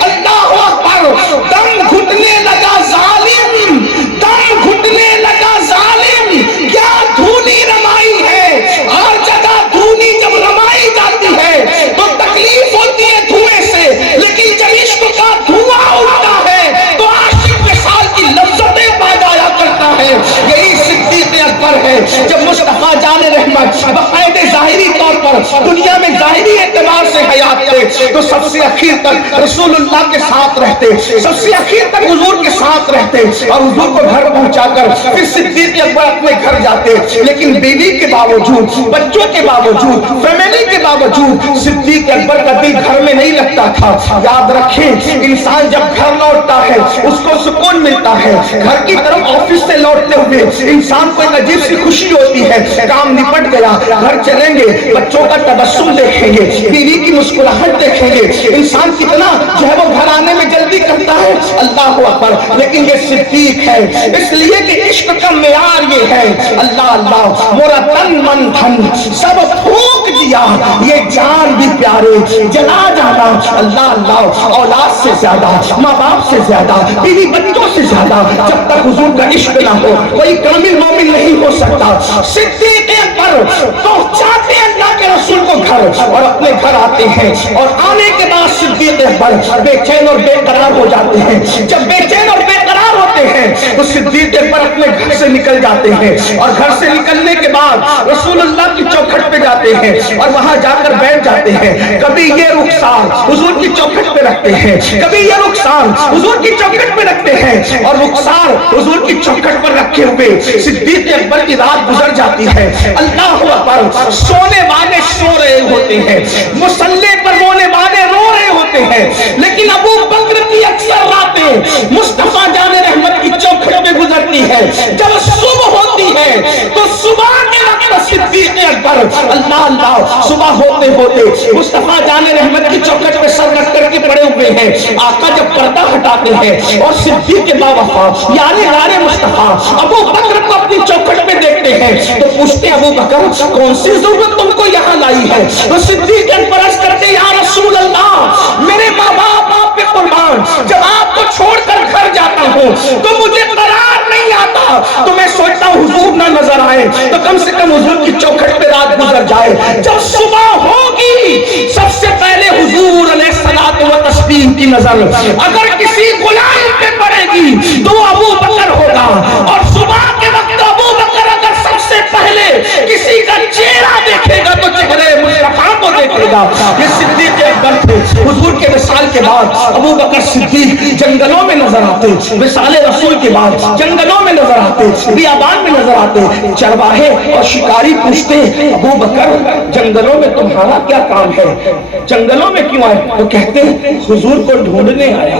اللہ اکبر دم گھٹنے لگا ظالم, دم گھٹنے لگا ظالم, کیا دھونی رمائی ہے. ہر جگہ دھونی جب رمائی جاتی ہے تو تکلیف ہوتی ہے دھوئے سے, لیکن جب عشق کا دھواں اٹھتا ہے تو عاشق وصال کی لذتیں پا جایا کرتا ہے. یہی صدیق اکبر ہے. جب مصطفیٰ جان رحمت بقید ظاہری طور پر دنیا میں ظاہری اعتبار سے حیات تھے تو سب سے اخیر تک رسول اللہ کے ساتھ رہتے, سب سے اخیر تک حضور کے ساتھ رہتے, اور حضور کو گھر پہنچا کر پھر صدیق اکبر اپنے گھر جاتے. لیکن بیوی کے باوجود, بچوں کے باوجود, فیملی کے باوجود صدیق اکبر کا دل گھر میں نہیں لگتا تھا. یاد رکھیں انسان جب گھر لوٹتا ہے اس کو سکون ملتا ہے. گھر کی طرف آفس سے لوٹتے ہوئے انسان کو ایک عجیب سی خوشی ہوتی ہے, کام نپٹ گیا, گھر چلیں گے, بچوں کا تبسم دیکھیں گے, بیوی کی مسکراہٹ دیکھیں گے, انسان کتنا جو ہے وہ گھر آنے میں جلدی کرتا ہے. اللہ اکبر. لیکن یہ صدیق ہے اس لیے کہ عشق کا معیار یہ ہے اللہ اللہ مورا تن من دھن سب پھونک دیا, یہ جان بھی پیارے جلا جانا. اللہ اللہ اولاد سے زیادہ, ماں باپ سے زیادہ, بیوی بچوں سے زیادہ جب تک حضور کا عشق نہ ہو کوئی کامل مومن نہیں ہو سکتا. صدیق اکبر پہنچاتے اللہ کے رسول کو گھر اور اپنے گھر آتے ہیں, اور آنے کے بعد صدیق اکبر بے چین اور بے قرار ہو جاتے ہیں. جب بے چین اور بے قرار ہوتے ہیں تو صدیق اکبر اپنے گھر سے نکل جاتے ہیں, اور گھر سے نکلنے کے بعد رسول اللہ کی چوکھٹ پہ جاتے ہیں اور وہاں جا کر بیٹھ جاتے ہیں. کبھی یہ رخسار حضور کی چوکھٹ پہ رکھتے ہیں, کبھی یہ رخسار حضور کی چوکھٹ پہ رکھتے ہیں, اور رخسار حضور کی چوکھٹ پر رکھے ہوئے صدیق اکبر کی رات گزر جاتی ہے. اللہ اکبر. سونے والے سو رہے ہوتے ہیں, مصلے پر رونے والے رو رہے ہوتے ہیں, لیکن ابو بکر کی اکثر راتیں مصطفیٰ جان رحمت کی چوکھٹ پہ گزرتی ہے. جب صبح ہوتی ہے تو صبح کے وقت صدیق اکبر اللہ اللہ صبح ہوتے ہوتے مصطفیٰ جان رحمت کی چوکھٹ پہ سر رکھ کر کے پڑے ہوئے ہیں. آقا جب پردہ ہٹاتے ہیں اور صدیق باوفا یعنی غار مصطفیٰ ابو بکر کو اپنی چوکھٹ پہ دیکھتے ہیں تو پوچھتے ابو بکر کون سی ضرورت تم کو یہاں لائی ہے؟ تو صدیق اکبر عرض کرتے یا رسول اللہ میرے ماں باپ آپ پہ قربان, جب آپ کو چھوڑ کر گھر جاتا ہوں تو مجھے قرار نہیں آتا, تو میں سوچتا ہوں حضور نہ نظر آئے تو کم سے کم حضور کی چوکھٹ پہ رات گزر جائے. جب صبح ہوگی سب سے پہلے حضور علیہ الصلوۃ و تسبیح کی نظر اگر کسی غلام پہ پڑے گی تو ابو بکر ہوگا, اور صبح کے وقت ابو بکر اگر سب سے پہلے پہلے کسی کا چہرہ دیکھے گا تو چہرے مصطفیٰ کو دیکھے گا۔ یہ صدیق اکبر تھے۔ حضور کے وصال کے بعد ابو بکر صدیق جنگلوں میں نظر آتے، وصال رسول کے بعد جنگلوں میں نظر آتے، بیابان میں نظر آتے۔ چرواہے اور شکاری پوچھتے ابو بکر جنگلوں میں تمہارا کیا کام ہے، جنگلوں میں کیوں آئے؟ تو کہتے ہیں حضور کو ڈھونڈنے آیا۔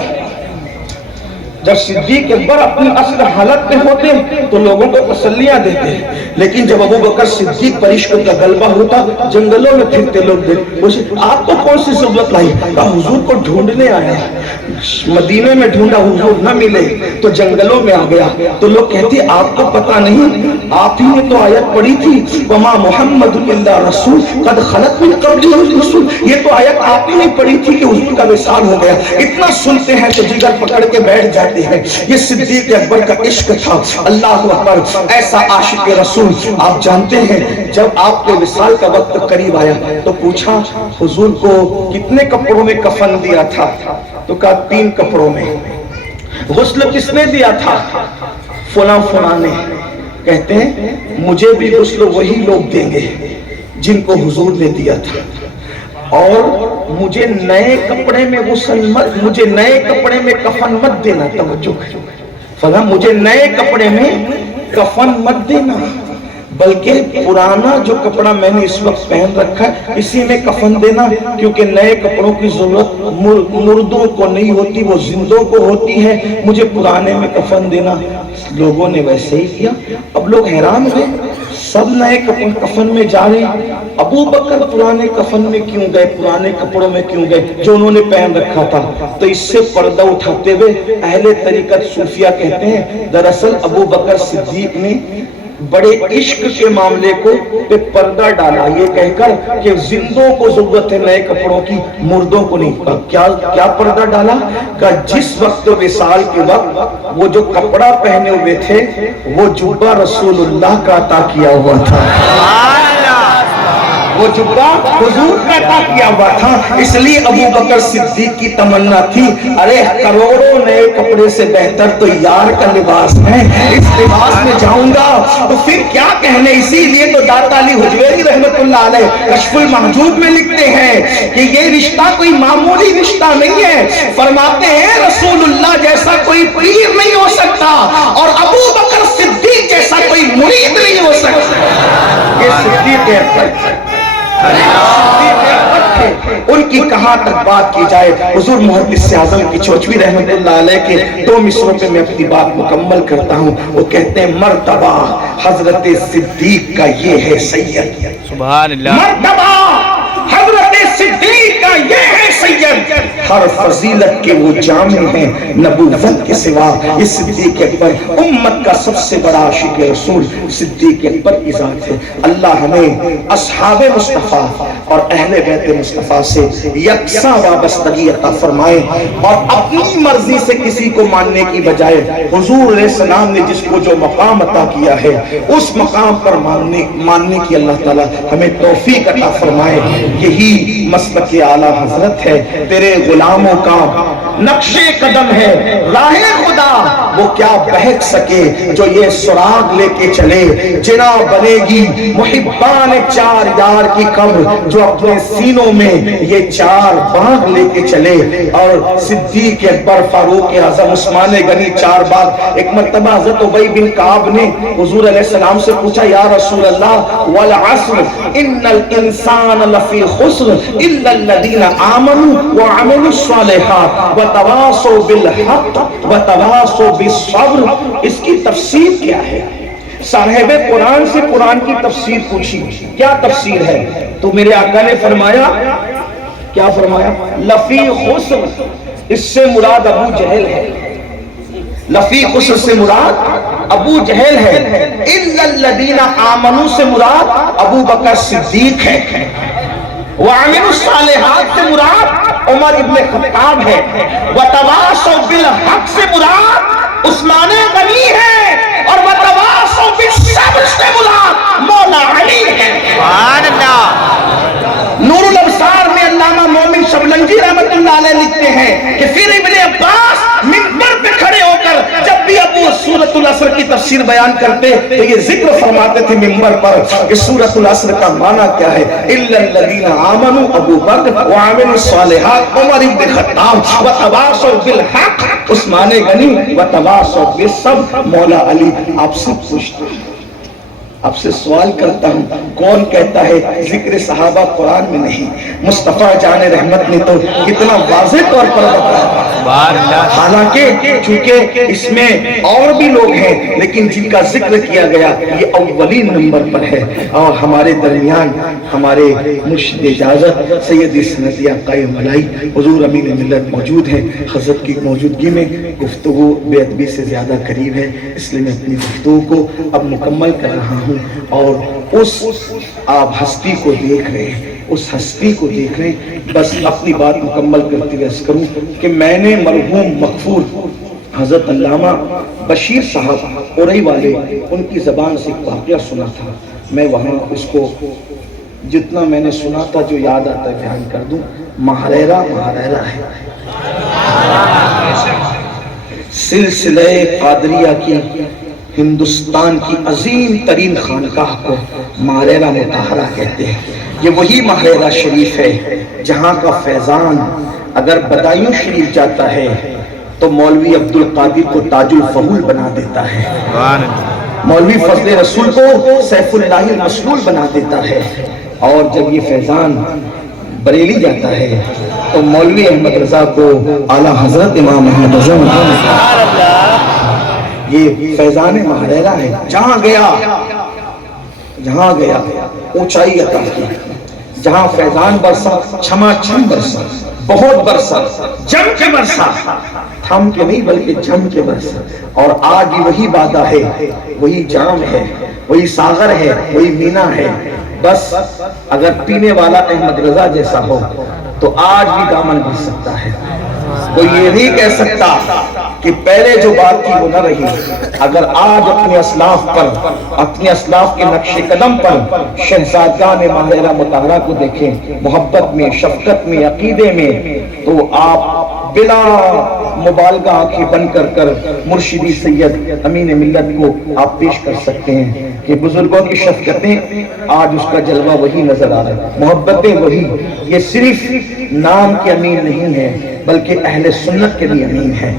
جب صدیق اکبر اپنی اصل حالت میں ہوتے تو لوگوں کو تسلیاں دیتے، لیکن جب ابو بکر صدیق پر عشق کا غلبہ ہوتا جنگلوں میں پھرتے لوگ دیکھتے، آپ کو کون سی ضرورت لائی؟ کہا حضور کو ڈھونڈنے آیا۔ مدینے میں ڈھونڈا، حضور نہ ملے تو جنگلوں میں آ گیا۔ تو لوگ کہتے آپ کو پتا نہیں، آپ ہی نے تو آیت پڑھی تھی وما محمد الا رسول قد خلت من قبلہ الرسل، یہ تو آیت آپ ہی نے پڑھی تھی کہ حضور کا وصال ہو گیا۔ اتنا سنتے ہیں تو جگر پکڑ کے بیٹھ جاتے ہیں۔ یہ صدیق اکبر کا عشق تھا۔ اللہ اکبر، ایسا عاشق رسول۔ آپ جانتے ہیں جب آپ کے وصال کا وقت قریب آیا تو پوچھا حضور کو کتنے کپڑوں میں کفن دیا تھا؟ تو کہا 3 کپڑوں میں۔ غسل کس نے دیا تھا؟ فلاں فلاں نے۔ کہتے ہیں مجھے بھی غسل وہی لوگ دیں گے جن کو حضور نے دیا تھا، اور مجھے نئے کپڑے میں غسل مت، مجھے نئے کپڑے میں کفن مت دینا۔ توجہ فرمایا، مجھے نئے کپڑے میں کفن مت دینا، بلکہ پرانا جو کپڑا میں نے اس وقت پہن رکھا ہے اسی میں کفن دینا، کیونکہ نئے کپڑوں کی ضرورت مردوں کو نہیں ہوتی، وہ زندوں کو ہوتی ہے، مجھے پرانے میں کفن دینا۔ لوگوں نے ویسے ہی کیا۔ اب لوگ حیران ہوئے، سب نئے کفن میں جا رہے ہیں، ابو بکر پرانے کفن میں کیوں گئے، پرانے کپڑوں میں کیوں گئے جو انہوں نے پہن رکھا تھا؟ تو اس سے پردہ اٹھاتے ہوئے اہل طریقت صوفیہ کہتے ہیں دراصل ابو بکر صدیق نے بڑے عشق کے معاملے کو پہ پردہ ڈالا، یہ کہہ کر کہ زندوں کو ضرورت ہے نئے کپڑوں کی، مردوں کو نہیں۔ کیا پردہ ڈالا؟ کہ جس وقت وصال کے وقت وہ جو کپڑا پہنے ہوئے تھے وہ جبہ رسول اللہ کا عطا کیا ہوا تھا، وہ جبہ حضور کا عطا کیا ہوا تھا۔ اس لیے ابو بکر صدیق کی تمنا تھی ارے کروڑوں نئے کپڑے سے بہتر تو یار کا لباس ہے، اس لباس میں جاؤں گا تو پھر کیا کہنے۔ اسی لیے تو داتا علی حجویری رحمت اللہ علیہ کشف المحجوب میں لکھتے ہیں کہ یہ رشتہ کوئی معمولی رشتہ نہیں ہے۔ فرماتے ہیں رسول اللہ جیسا کوئی پیر نہیں ہو سکتا اور ابو بکر صدیق جیسا کوئی مرید نہیں ہو سکتا۔ یہ صدیق ہے، ان کی کہاں تک بات کی جائے۔ حضور محدث اعظم کی چوچوی رحمت اللہ علیہ کے 2 مصروں پہ میں اپنی بات مکمل کرتا ہوں۔ وہ کہتے ہیں مرتبہ حضرت صدیق کا یہ ہے سید، سبحان اللہ، مرتبہ حضرت صدیق کا یہ ہے سید، ہر فضیلت کے وہ جامع ہیں نبوت کے سوا۔ یہ صدیق اکبر امت کا سب سے بڑا عاشق رسول صدیق اکبر کی ذات ہے۔ اللہ ہمیں اصحاب مصطفیٰ اور اہل بیت مصطفیٰ سے یکساں وابستگی عطا فرمائے، اور اپنی مرضی سے کسی کو ماننے کی بجائے حضور علیہ السلام نے جس کو جو مقام عطا کیا ہے اس مقام پر ماننے کی اللہ تعالی ہمیں توفیق عطا فرمائے۔ یہی مسلک اعلیٰ حضرت ہے، تیرے غلاموں کا نقش قدم ہے راہ خدا، وہ کیا بہک سکے جو یہ سراغ لے کے چلے۔ جنا بنے گی محبان 4 یار کی قبر جو اپنے سینوں میں یہ 4 باغ لے کے چلے۔ اور صدیق اکبر، فاروق اعظم، عثمان غنی 4 باغ۔ ایک مرتبہ حضرت ابی بن کعب نے حضور علیہ السلام سے پوچھا یا رسول اللہ والعصر ان الانسان لفی خسر الا الذین آمنوا وعملوا الصالحات وتواصوا بالحق وتواصوا بالصبر۔ اس کی تفسیر کیا ہے؟ صاحب قرآن سے قرآن کی تفسیر پوچھی، کیا تفسیر ہے؟ تو میرے آقا نے فرمایا، کیا فرمایا؟ لفی خسر، اس سے مراد ابو جہل ہے، لفی خسر سے مراد ابو جہل ہے، الا الذین آمنوا سے مراد ابو بکر صدیق ہے، وعملوا الصالحات سے مراد عمر ابن خطاب ہے، وتواصوا بالحق سے مراد عثمان غنی ہے، اور وتواصوا بالصبر سے مراد مولا علی ہے۔ سبحان اللہ۔ نور الابصار میں علامہ مومن شبلنجی رحمت اللہ علیہ لکھتے ہیں کہ پھر ابن عباس منبر پہ کھڑے ہو کر جب بھی ابو سورۃ العصر کی تفسیر بیان کرتے تو یہ ذکر فرماتے تھے منبر پر کہ سورۃ العصر کا معنی کیا ہے؟ الا الذین آمنوا، ابو بکر، وعملوا الصالحات، عمر بن خطاب، وتواصوا بالحق، عثمان غنی، وتواصوا بالصبر، مولا علی۔ آپ سے پوچھتا ہوں، آپ سے سوال کرتا ہوں، کون کہتا ہے ذکر صحابہ قرآن میں نہیں؟ مصطفیٰ جان رحمت نے تو کتنا واضح طور پر بتایا، حالانکہ چونکہ اس میں اور بھی لوگ ہیں لیکن جن کا ذکر کیا گیا یہ اولین نمبر پر ہے۔ اور ہمارے درمیان ہمارے مرشد اجازت سیدی سندی قائم ملائی حضور امین ملت موجود ہیں۔ حضرت کی موجودگی میں گفتگو بے ادبی سے زیادہ قریب ہے، اس لیے میں اپنی گفتگو کو اب مکمل کر رہا ہوں، اور اس آپ ہستی کو دیکھ رہے ہیں، اس ہستی کو دیکھ رہے ہیں۔ بس اپنی بات مکمل کرتے ہوئے عرض کروں کہ میں نے مرحوم مغفور حضرت علامہ بشیر صاحب اورئی والے ان کی زبان سے ایک واقعہ سنا تھا، میں وہاں اس کو جتنا میں نے سنا تھا جو یاد آتا ہے بیان کر دوں۔ مہریرہ ہے، سلسلہ قادریہ کی ہندوستان کی عظیم ترین خانقاہ کو مہریرہ مطہرہ کہتے ہیں۔ یہ وہی مہریرہ شریف ہے جہاں کا فیضان اگر بدایوں شریف جاتا ہے تو مولوی عبدالقادر کو تاج الفضول بنا دیتا ہے، مولوی فضل رسول کو سیف اللہ المسلول بنا دیتا ہے، اور جب یہ فیضان بریلی جاتا ہے تو مولوی احمد رضا کو اعلیٰ حضرت امام احمد رضا، یہ فیضان مہریرہ ہے۔ جہاں گیا اونچائی عطا کی، جہاں فیضان برسا چھما چھم برسا، بہت برسا، جم کے برسا، تھم کے نہیں بلکہ جم کے برسا، اور آج بھی وہی وعدہ ہے، وہی جام ہے، وہی ساغر ہے، وہی مینا ہے۔ بس اگر پینے والا احمد رضا جیسا ہو تو آج بھی دامن بھر سکتا ہے۔ کوئی یہ نہیں کہہ سکتا کہ پہلے جو بات کی وہ نہ رہی۔ اگر آج اپنے اسلاف پر، اپنے اسلاف کے نقش قدم پر شہزادگان مہریرہ مطہرہ کو دیکھیں، محبت میں، شفقت میں، عقیدے میں، تو آپ بلا مبالغہ آنکھیں بند کر مرشدی سید امین ملت کو آپ پیش کر سکتے ہیں کہ بزرگوں کی شفقتیں آج اس کا جلوہ وہی نظر آ رہا ہے، محبتیں وہی۔ یہ صرف نام کے امین نہیں ہے بلکہ اہل سنت کے بھی امین ہے،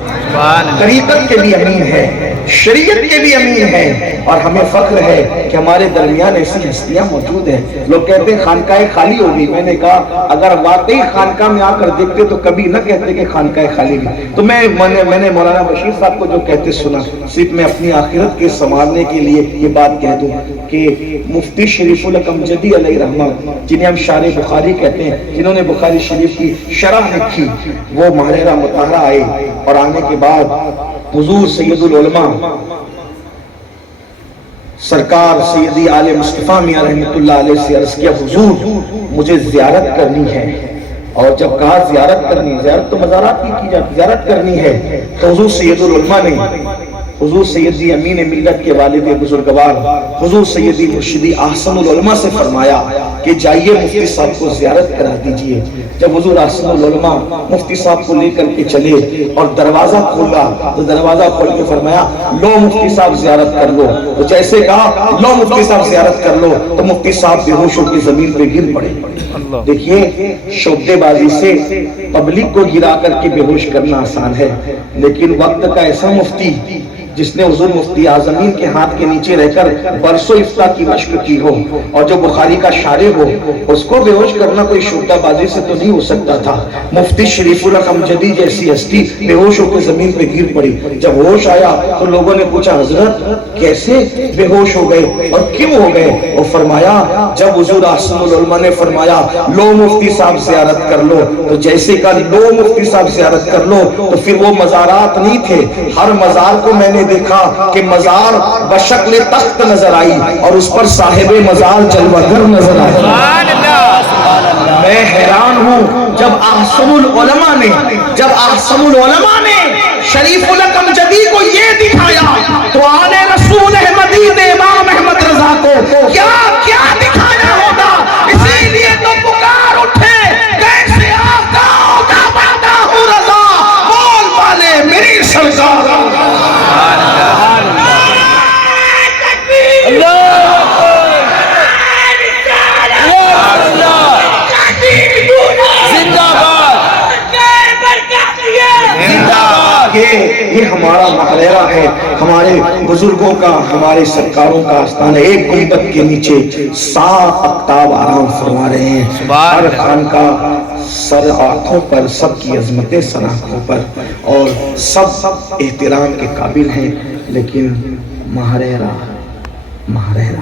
طریقت کے بھی امین ہے، شریعت کے بھی امین ہے، اور ہمیں فخر ہے کہ ہمارے درمیان ایسی ہستیاں موجود ہیں۔ لوگ کہتے ہیں خانقاہ خالی ہوگی، میں نے کہا اگر واقعی خانقاہ میں آ کر دیکھتے تو کبھی نہ کہتے کہ خانقاہ خالی بھی۔ تو میں نے مولانا بشیر صاحب کو جو کہتے سنا، صرف میں اپنی آخرت کے سنوارنے کے لیے یہ بات کہہ دوں کہ مفتی شریف الامجدی علیہ رحمہ، جنہیں ہم شارح بخاری کہتے ہیں، جنہوں نے بخاری شریف کی شرح لکھی، وہ مہریرہ مطہرہ آئے، اور آنے کے بعد حضور سید العلماء سرکار سیدی آل مصطفیٰ میاں رحمت اللہ علیہ سے عرض کیا، حضور مجھے زیارت کرنی ہے۔ اور جب کہا زیارت کرنی، زیارت تو مزارات کی جاتی، زیارت کرنی ہے، تو حضور سید العلماء نے حضور سیدی امین ملت کے والد بزرگوار حضور سیدی مرشدی احسن العلماء سے فرمایا کہ جائیے مفتی صاحب کو زیارت کرا دیجئے۔ جب حضور احسن العلماء مفتی صاحب کو لے کر کے چلے اور دروازہ کھولا تو دروازہ کھول کے فرمایا لو مفتی صاحب زیارت کر لو۔ تو جیسے کہا لو مفتی صاحب زیارت کر لو تو مفتی صاحب بے ہوش ہو کے زمین پہ گر پڑے۔ دیکھیے شعبدے بازی سے پبلک کو گرا کر کے بے ہوش کرنا آسان ہے، لیکن وقت کا ایسا مفتی جس نے حضور مفتی اعظمین کے ہاتھ کے نیچے رہ کر برسوں افتاء کی مشق کی ہو اور جو بخاری کا شارح ہو، اس کو بے ہوش کرنا کوئی شعبدہ بازی سے تو نہیں ہو سکتا تھا۔ مفتی شریف الامجدی جیسی ہستی بے ہوش ہو کے زمین پہ گر پڑی۔ جب ہوش آیا تو لوگوں نے پوچھا حضرت کیسے بے ہوش ہو گئے اور کیوں ہو گئے؟ وہ فرمایا جب حضور احسن العلماء نے فرمایا لو مفتی صاحب زیارت کر لو، تو جیسے کہا لو مفتی صاحب زیارت کر لو تو پھر وہ مزارات نہیں تھے۔ ہر مزار کو میں نے دیکھا کہ مزار بشکل تخت نظر آئی اور اس پر صاحب مزار جلوہ گر نظر آئی۔ میں حیران ہوں جب احسن العلماء نے شریف الامجدی کو یہ دکھایا تو آل رسول احمدی نے امام احمد رضا کو کیا کیا دکھایا ہوگا۔ اسی لیے تو پکار اٹھے کیسے آقا کا وعدہ ہوں رضا بول والے میری سرکار۔ ہمارا محرہ ہے، ہمارے بزرگوں کا، ہمارے سرکاروں کا آستان ہے۔ ایک گنبد کے نیچے 7 اقطاب آرام فرما رہے ہیں۔ سبحان ہر اللہ۔ خان کا سر آنکھوں پر، سب کی عظمتیں سر آنکھوں پر، اور سب احترام کے قابل ہیں، لیکن محرہ ہے۔